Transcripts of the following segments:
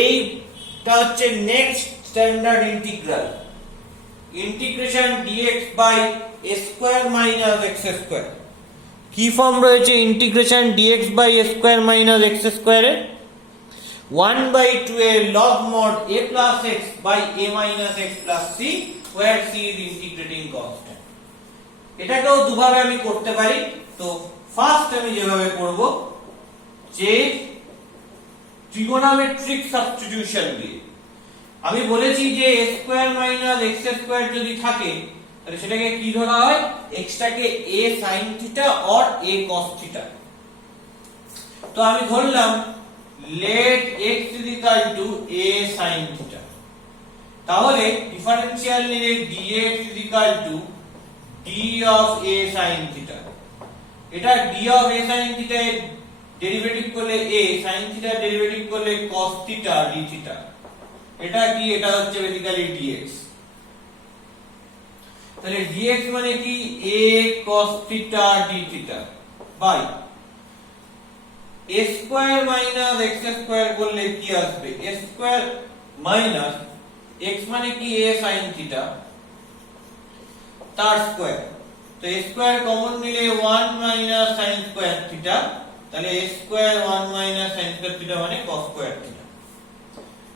এইটা হচ্ছে next standard integral, integration dx by a square minus x square. কি form রয়েছে integration dx by a square minus x স্কয়ারের? 1/2 এর log mod a plus x by a minus x plus c where c is integrating constant। এটাকেও দুভাবে আমি করতে পারি। তো first আমি যেভাবে করব, যে ট্রিগোনোমেট্রিক সাবস্টিটিউশন দিয়ে আমি বলেছি যে a square minus x square যদি থাকে তাহলে সেটাকে কি ধরা হয়, x টাকে a sin theta or a cos theta. তো আমি ধরলাম let x is equal to a sin theta, তাহলে ডিফারেন্সিয়াল নিলে dx is equal to d of a sin theta। এটা d of a sin theta এর derivative করলে a, sin theta এর derivative করলে cos theta d theta। এটা কি, এটা হচ্ছে বেসিক্যালি dx। তাহলে dx মানে কি a cos theta d theta by a square minus x square করলে কি আসবে, a স্কয়ার মাইনাস x মানে কি a sin থিটা তার স্কয়ার। তো a স্কয়ার কমন নিলে 1 মাইনাস sin স্কয়ার থিটা, তাহলে a square 1 minus sin square theta মানে cos স্কয়ার থিটা।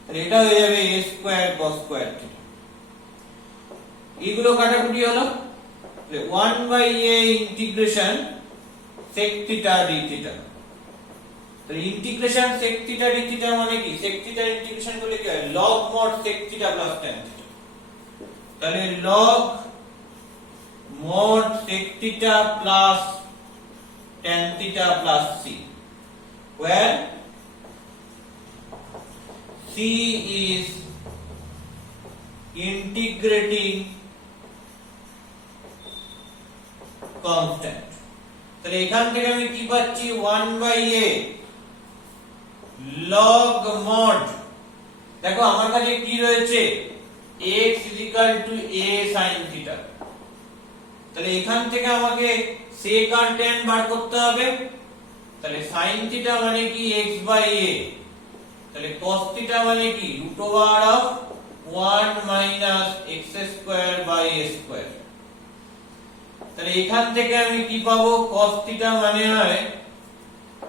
তাহলে এটা হয়ে যাবে a square cos square theta. এগুলো কাটাকুটি হলো, 1/a integration sec theta d theta. তো integration sec theta d theta মানে কি, sec থিটা ইন্টিগ্রেশন করলে কি হয়, log mod sec theta plus tan theta. তাহলে log mod sec theta plus tan theta plus c, where c is integrating constant। তাহলে এখান থেকে আমি কি পাচ্ছি, 1/a log mod, দেখো আমার কাছে কি রয়েছে, x is equal to a sin theta। তাহলে এখান থেকে আমাকে sec আর tan বার করতে হবে। তাহলে sin theta মানে কি x by a, তাহলে cos theta মানে কি root over of 1 minus x square by a square। তাহলে এখান থেকে আমি কি পাবো, cos theta মানে হয়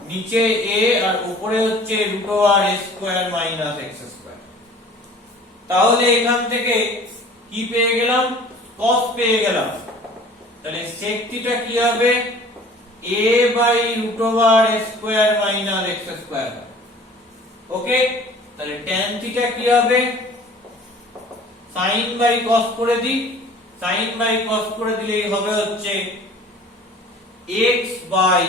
নিচে a আর উপরে হচ্ছে root over a square minus x square। তাহলে এখান থেকে কি পেয়ে গেলাম, cos পেয়ে গেলাম। তাহলে sec theta কি হবে, a by root over a square minus x square। ওকে, তাহলে tan theta কি হবে, sin by cos করে দিই, sin by cos করে দিলেই হবে হচ্ছে x by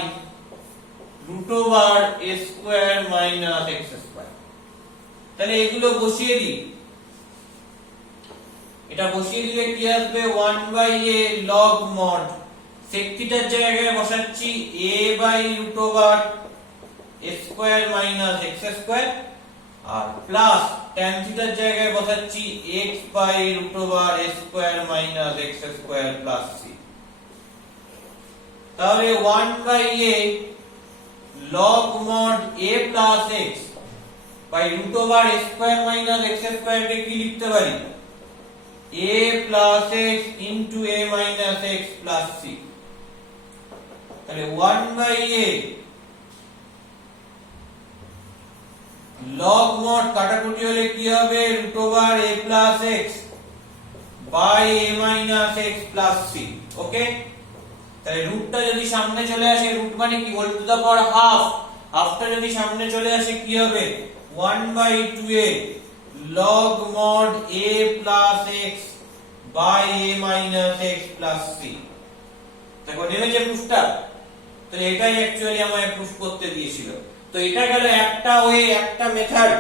root over a square minus x square। তাহলে এগুলো বসিয়ে দিই, এটা বসিয়ে দিলে কি আসবে, 1/a log mod sec theta এর জায়গায় বসাচ্ছি a by root over a square minus x square R plus tan theta এর জায়গায় বসাচ্ছি x by root over a square minus x square plus c। তাহলে 1/a log mod a plus x by root over a square minus x square কে কি লিখতে পারি, a plus x into a minus x plus c। তাহলে 1/a log mod কাটাকুটি হলে কি হবে, root over a plus x by a minus x plus c। ওকে, তাহলে রুটটা যদি সামনে চলে আসে, রুট মানে কি, whole to the power half, হাফটা যদি সামনে চলে আসে কি হবে, 1/2a log mod a plus x by a minus x plus c। দেখো নেমেছে প্রুফটা। তো এটাই অ্যাকচুয়ালি আমায় প্রুফ করতে দিয়েছিল। তো এটা গেল একটা ওয়ে, একটা মেথড।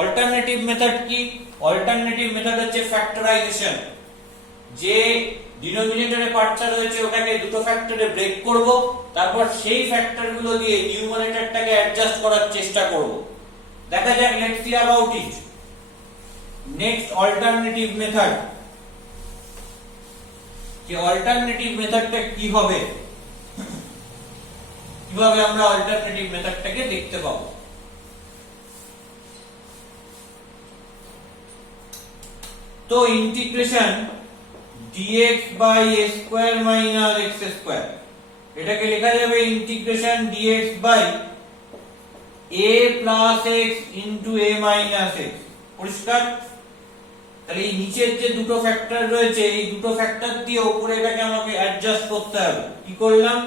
অল্টারনেটিভ মেথড কি, অল্টারনেটিভ মেথড হচ্ছে ফ্যাক্টরাইজেশন, যে ডিনোমিনেটরে পার্টটা রয়েছে ওটাকে দুটো ফ্যাক্টরে ব্রেক করব, তারপর সেই ফ্যাক্টরগুলো দিয়ে নিউমারেটরটাকে অ্যাডজাস্ট করার চেষ্টা করব। দেখা যাক, let's see about it. Next alternative method, যে অল্টারনেটিভ মেথডটা কি হবে, কিভাবে আমরা অল্টারনেটিভ মেথডটাকে দেখতে পাবো। তো integration dx by a square minus x square, এটাকে লেখা যাবে integration dx by a plus x into a minus x। পরিষ্কার? তাহলে এই নিচের যে দুটো ফ্যাক্টর রয়েছে এই দুটো ফ্যাক্টর দিয়ে উপরে এটাকে আমাকে অ্যাডজাস্ট করতে হবে। কি করলাম?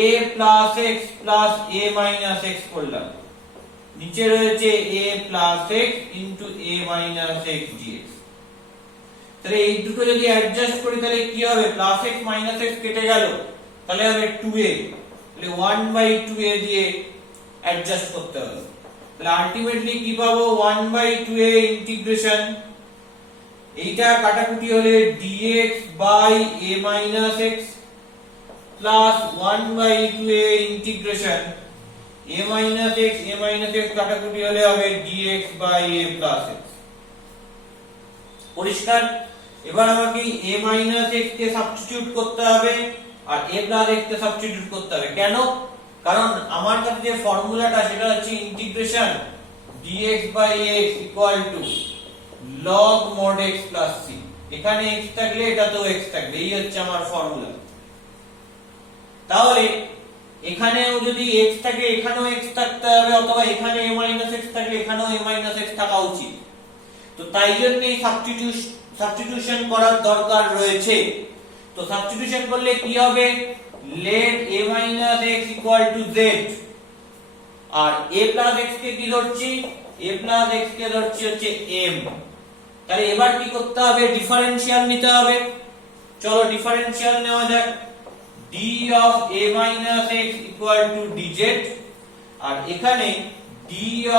a plus x plus a minus x করলাম, নিচে রয়েছে a plus x into a minus x dx। তাহলে এই দুটো যদি অ্যাডজাস্ট করি তাহলে কি হবে? প্লাস x মাইনাস x কেটে গেল, তাহলে হবে 2a, তাহলে 1/2a দিয়ে অ্যাডজাস্ট করতে হবে। তাহলে আলটিমেটলি কি পাবো? 1/2a ইন্টিগ্রেশন, এইটা কাটাকুটি হলে dx by a minus x plus 1/2a integration a minus x কাটাকুটি হলে হবে dx by a plus x। পরিষ্কার? এবার আমাকে a মাইনাস x কে সাবস্টিটিউট করতে হবে আর a প্লাস x কে সাবস্টিটিউট করতে হবে। কেন? কারণ আমার কাছে যে ফর্মুলাটা সেটা হচ্ছে integration dx by x equal to log mod x plus c। এখানে x থাকলে এটা তো x থাকবে, এই হচ্ছে আমার ফর্মুলা। তাহলে এখানেও যদি x থাকে এখানেও x থাকতে হবে, অথবা এখানে a মাইনাস x থাকলে এখানেও a মাইনাস x থাকা উচিত। তো তাই জন্য এই সাবস্টিটিউশন করার দরকার রয়েছে। তো সাবস্টিটিউশন করলে কি হবে? let a minus x equal to z, R a plus x কে কি ধরছি? a plus x কে ধরছি হচ্ছে m। তাহলে এবার কি করতে হবে? ডিফারেনশিয়াল নিতে হবে। চলো ডিফারেনশিয়াল নেওয়া যাক। d of a minus x equal to dz, আর এখানে d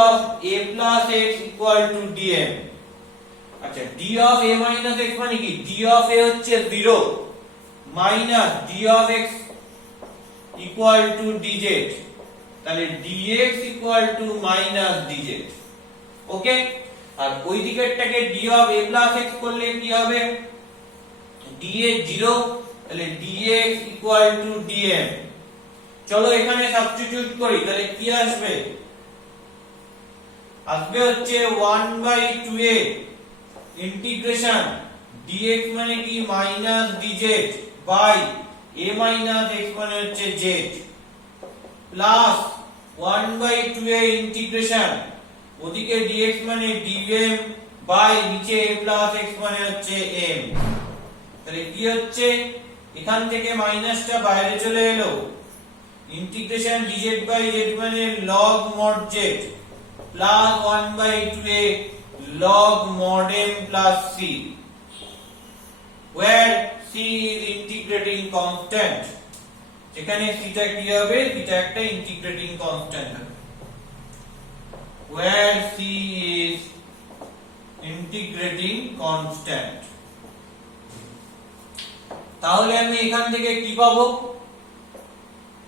of a plus x equal to dm। আচ্ছা, d of a minus x মানে কি? d of a হচ্ছে 0 minus d of x equal to dz, তাহলে dx equal to minus dz। ওকে, আর ওই দিকেরটাকে d of a plus x করলে কি হবে? dx 0, তাহলে dx equal to dm। চলো এখানে সাবস্টিটিউট করি, তাহলে কি আসবে? আসবে হচ্ছে 1/2a ইন্টিগ্রেশন dx মানে কি? Minus dz by a minus x মানে হচ্ছে z প্লাস 1/2a ইন্টিগ্রেশন ওদিকে dx মানে dm বাই নিচে a প্লাস x মানে হচ্ছে m। তাহলে কি হচ্ছে? এখান থেকে মাইনাসটা বাইরে চলে এলো, ইন্টিগ্রেশন dz বাই z মানে log mod z plus 1/2a log mod m plus c, where c is integrating constant। এখানে c টা কি হবে? c টা একটা integrating constant হবে, where c is integrating constant। তাহলে আমি এখান থেকে কি পাবো?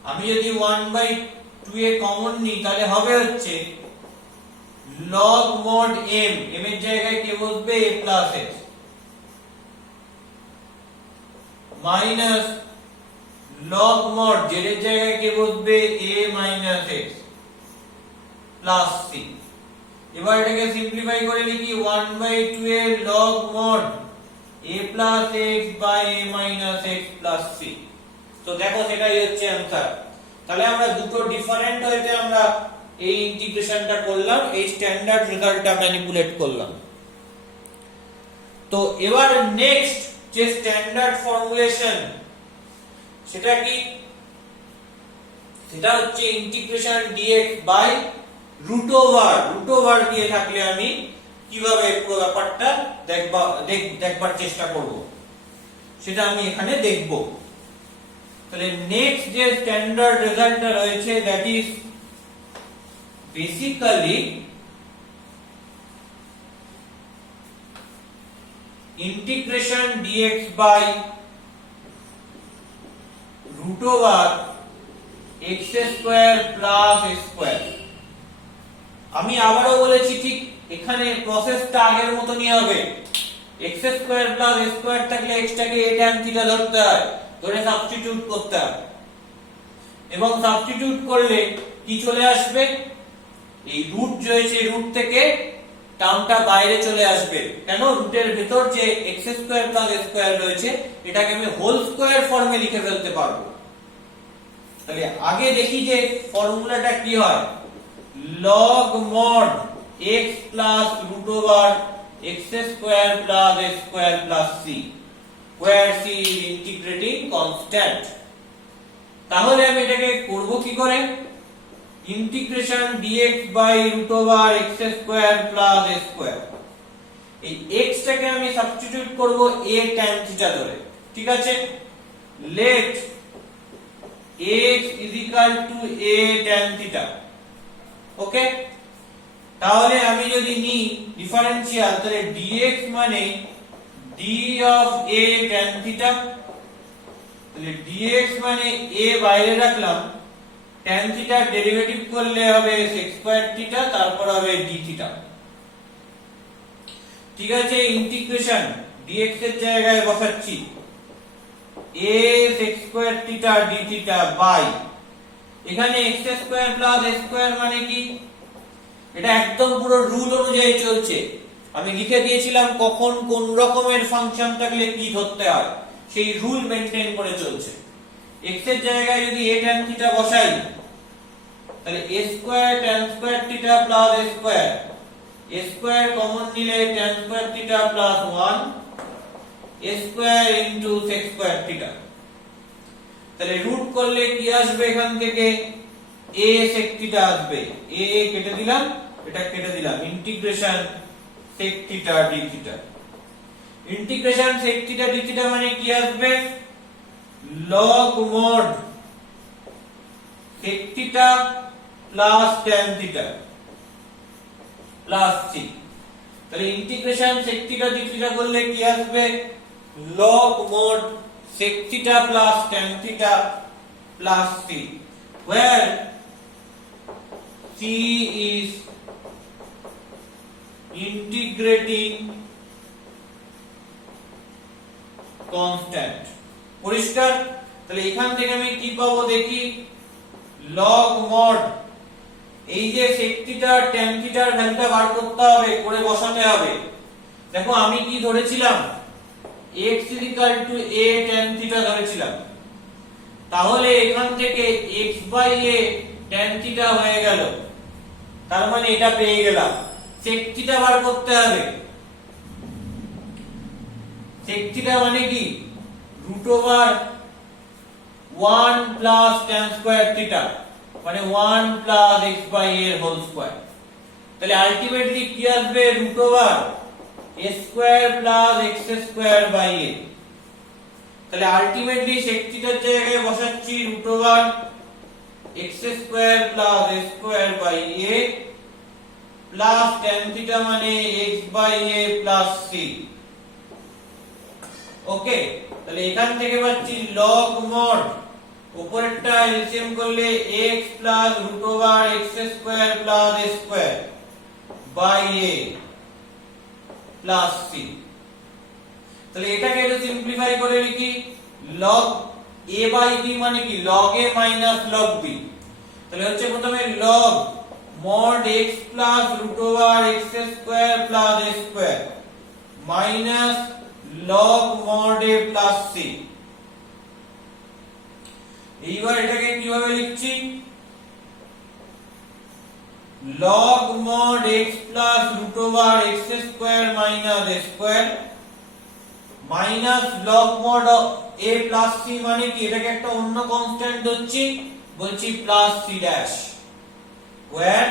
আমি যদি 1/2a কমন নিই তাহলে হবে হচ্ছে log mod m, m এর জায়গায় কে বসবে? a plus x minus log mod z এর জায়গায় কে বসবে? a minus x plus c। এবার এটাকে সিম্পলিফাই করে লিখি 1/2a log mod a plus x by a minus x plus c। তো দেখো সেটাই হচ্ছে आंसर। তাহলে আমরা দুটো ডিফারেন্ট ওয়েতে আমরা এই ইন্টিগ্রেশনটা করলাম, এই স্ট্যান্ডার্ড রেজাল্টটা ম্যানিপুলেট করলাম। তো এবার নেক্সট যে স্ট্যান্ডার্ড ফর্মুলেশন সেটা কি? সেটা হচ্ছে integration dx by root over দিয়ে থাকলে আমি কিভাবে পুরো ব্যাপারটা দেখবার চেষ্টা করব সেটা আমি এখানে দেখব। তাহলে নেক্সট যে স্ট্যান্ডার্ড রেজাল্টটা রয়েছে that is basically integration dx by root over x square plus a square। আমি আবারও বলেছি ঠিক এখানে প্রসেসটা আগের মতই হবে, x square plus a square থাকলে x টাকে a tan theta ধরতে হয়, ধরে সাবস্টিটিউট করতে হয়, এবং সাবস্টিটিউট করলে কি চলে আসবে? এই রুট রয়েছে, রুট থেকে টার্মটা বাইরে চলে আসবে। কেন? রুটের ভেতর যে x square plus a square রয়েছে এটাকে আমি হোল স্কয়ার ফর্মে লিখে ফেলতে পারবো। তাহলে আগে দেখি যে ফর্মুলাটা কি হয়। log mod x plus root over x square plus a square plus c, where c is integrating constant। তাহলে আমি এটাকে করব কি করে? Integration dx by root over x square plus a square, এই x টাকে আমি সাবস্টিটিউট করব a tan থিটা ধরে। ঠিক আছে, let x is equal to a tan theta। ওকে, তাহলে আমি যদি নিই ডিফারেন্সিয়াল, তাহলে dx মানে d of a tan theta, তাহলে dx মানে a বাইরে রাখলাম, tan theta ডেরিভেটিভ করলে হবে sec স্কয়ার থিটা, তারপর হবে d থিটা। ঠিক আছে, ইন্টিগ্রেশন dx এর জায়গায় বসাচ্ছি a sec square theta d থিটা বাই, এখানে x square plus a square মানে কি? এটা একদম পুরো রুল অনুযায়ী চলছে। আমি লিখে দিয়েছিলাম কখন কোন রকমের ফাংশন থাকলে কি ধরতে হয়, সেই রুল মেইনটেইন করে চলছে। x এর জায়গায় যদি a tan থিটা বসাই, তাহলে a square tan square theta plus a square, a square common নিলে tan square theta plus 1 a square into sec square theta. তাহলে রুট করলে কি আসবে? এখান থেকে a sec থিটা আসবে, a কেটে দিলাম, এটা কেটে দিলাম, integration sec theta d theta. Integration sec theta d theta মানে কি আসবে? log mod sec theta plus tan theta plus c। তাহলে integration sec theta d theta করলে কি আসবে? log mod sec theta plus tan theta plus c, where c is integrating constant। পরিষ্কার? তাহলে এখান থেকে আমি কি পাবো দেখি, log mod, এই যে sec theta tan theta এর ভ্যালুটা বার করতে হবে, করে বসাতে হবে। দেখো আমি কি ধরেছিলাম, x is equal to a tan theta ধরেছিলাম, তাহলে এখান থেকে x by a tan theta হয়ে গেল, তার মানে এটা পেয়ে গেলাম। sec theta বার করতে হবে, sec theta মানে কি? root over 1 plus tan square theta, মানে 1 plus x by a এর হোল স্কয়ার। তাহলে আলটিমেটলি কি আসবে? root over a square plus x square by a। তাহলে আলটিমেটলি sec theta এর জায়গায় বসাচ্ছি root over x square plus a square by a plus tan theta মানে x by a plus c। ওকে, তাহলে এখান থেকে পাচ্ছি log mod, উপরেরটা এলসিএম করলে x plus root over x square plus a square by a plus c। তাহলে এটাকে একটু সিম্পলিফাই করে লিখি, log a by b মানে কি? log a minus log b। তাহলে হচ্ছে প্রথমে log mod x plus root over x square plus a square minus log mod a plus c। এইবার এটাকে কিভাবে লিখছি? log mod x plus root over x square minus a square minus log mod a plus c মানে কি? এটাকে একটা অন্য constant ধরছি, বলছি plus c dash, where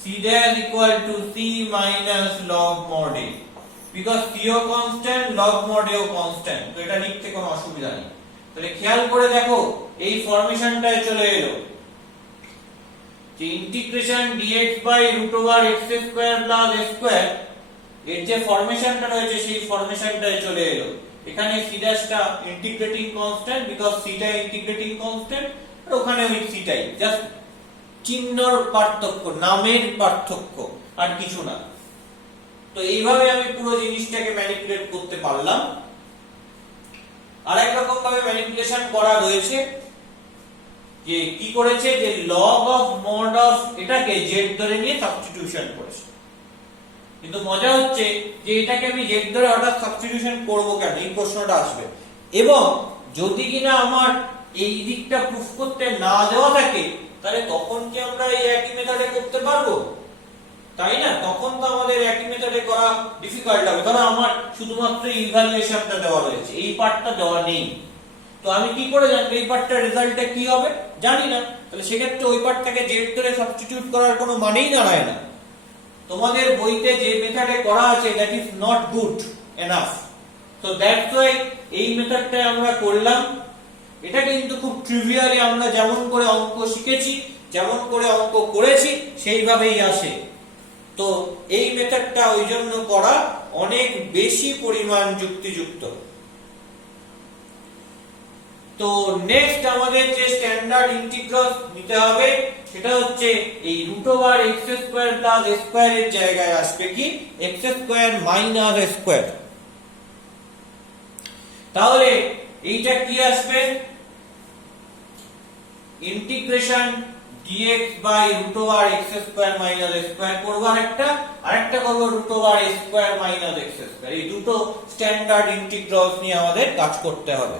c dash equal to c minus log mod a, because c ও constant, log mod a ও constant, তো এটা লিখতে কোনো অসুবিধা নেই। তাহলে খেয়াল করে দেখো এই ফরমেশনটায় চলে এলো যে integration dx by root over x square plus a square, এর যে ফরমেশনটা রয়েছে সেই ফরমেশনটায় চলে এলো। এখানে c টা ইন্টিগ্রেটিং কনস্ট্যান্ট, বিকজ c টা ইন্টিগ্রেটিং কনস্ট্যান্ট, আর ওখানে ওই c টাই, জাস্ট চিহ্নর পার্থক্য, নামের পার্থক্য, আর কিছু না। তো এইভাবে আমি পুরো জিনিসটাকে ম্যানিপুলেট করতে পারলাম। আরেক রকম ভাবে ম্যানিপুলেশন করা রয়েছে, যে কি করেছে, যে log of mod of এটাকে z ধরে নিয়ে সাবস্টিটিউশন করেছে। কিন্তু মজা হচ্ছে যে এটাকে আমি z ধরে হঠাৎ সাবস্টিটিউশন করব কেন, এই প্রশ্নটা আসবে। এবং যদি কিনা আমার এই দিকটা প্রুফ করতে না দেওয়া থাকে, তাহলে তখন কি আমরা এই একই মেথডে করতে পারবো? তাই না? তখন তো আমাদের একই মেথডে করা ডিফিকাল্ট হবে, কারণ আমার শুধুমাত্র ইভালুয়েশনটা দেওয়া রয়েছে, এই পার্টটা দেওয়া নেই। তো আমি কি করে জানবো এই পার্টটার রেজাল্টটা কি হবে? জানি না। তাহলে সেক্ষেত্রে ওই পার্টটাকে z ধরে সাবস্টিটিউট করার কোনো মানেই দাঁড়ায় না। তোমাদের বইতে যে মেথডে করা আছে that is not good enough. So that's why এই মেথডটা আমরা করলাম। এটা কিন্তু খুব ট্রিভিয়ালি আমরা যেমন করে অঙ্ক শিখেছি, যেমন করে অঙ্ক করেছি সেইভাবেই আসে। তো এই মেথডটা ওই জন্য করা অনেক বেশি পরিমাণ যুক্তিযুক্ত। তো নেক্সট আমাদের যে স্ট্যান্ডার্ড ইন্টিগ্রাল নিতে হবে সেটা হচ্ছে এই √x² + a² এর জায়গায় আসবে কি x² - a²। তাহলে এইটা কি আসবে, ইন্টিগ্রেশন dx √x² - a² করব আরেকটা করব √a² - x²। এই দুটো স্ট্যান্ডার্ড ইন্টিগ্রালস নিয়ে আমাদের কাজ করতে হবে।